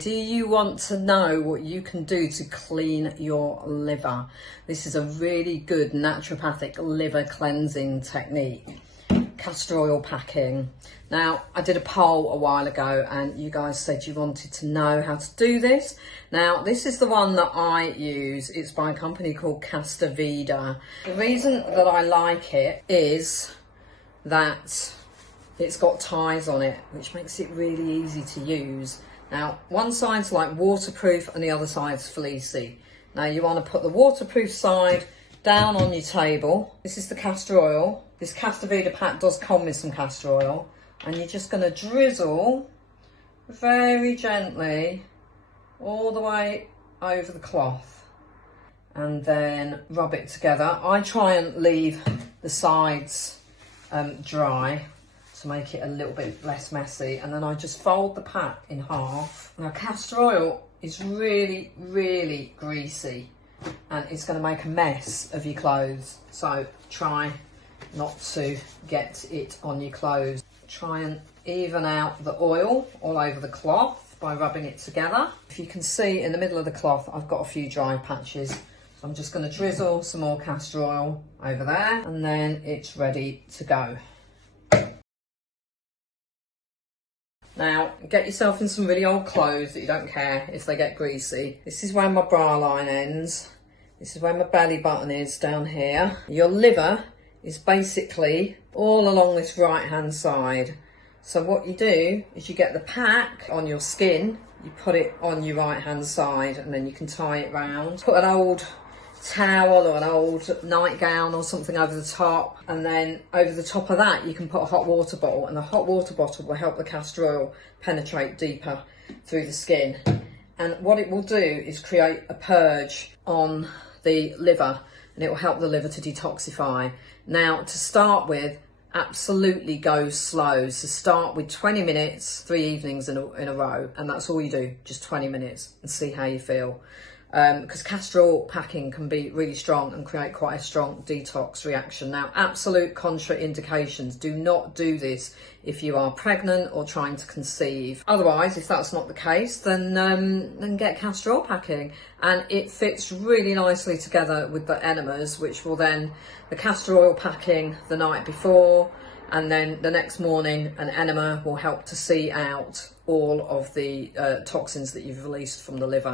Do you want to know what you can do to clean your liver? This is a really good naturopathic liver cleansing technique. Castor oil packing. Now, I did a poll a while ago and you guys said you wanted to know how to do this. Now, this is the one that I use. It's by a company called Castor. The reason that I like it is that it's got ties on it, which makes it really easy to use. Now, one side's like waterproof and the other side's fleecy. Now, you want to put the waterproof side down on your table. This is the castor oil. This Castor pack does come with some castor oil. And you're just going to drizzle very gently all the way over the cloth. And then rub it together. I try and leave the sides dry to make it a little bit less messy, and then I just fold the pack in half. Now, castor oil is really, really greasy and it's going to make a mess of your clothes, so try not to get it on your clothes. Try and even out the oil all over the cloth by rubbing it together. If you can see in the middle of the cloth, I've got a few dry patches, so I'm just going to drizzle some more castor oil over there, and then it's ready to go. Now, get yourself in some really old clothes that you don't care if they get greasy. This is where my bra line ends. This is where my belly button is down here. Your liver is basically all along this right hand side. So what you do is you get the pack on your skin, you put it on your right hand side, and then you can tie it round. Put an old towel or an old nightgown or something over the top, and then over the top of that you can put a hot water bottle, and the hot water bottle will help the castor oil penetrate deeper through the skin. And what it will do is create a purge on the liver, and it will help the liver to detoxify. Now, to start with, absolutely go slow. So start with 20 minutes, 3 evenings in a row, and that's all you do, just 20 minutes, and see how you feel. Because castor oil packing can be really strong and create quite a strong detox reaction. Now, absolute contraindications: do not do this if you are pregnant or trying to conceive. Otherwise, if that's not the case, then get castor oil packing, and it fits really nicely together with the enemas, which will then, the castor oil packing the night before, and then the next morning an enema will help to see out all of the toxins that you've released from the liver.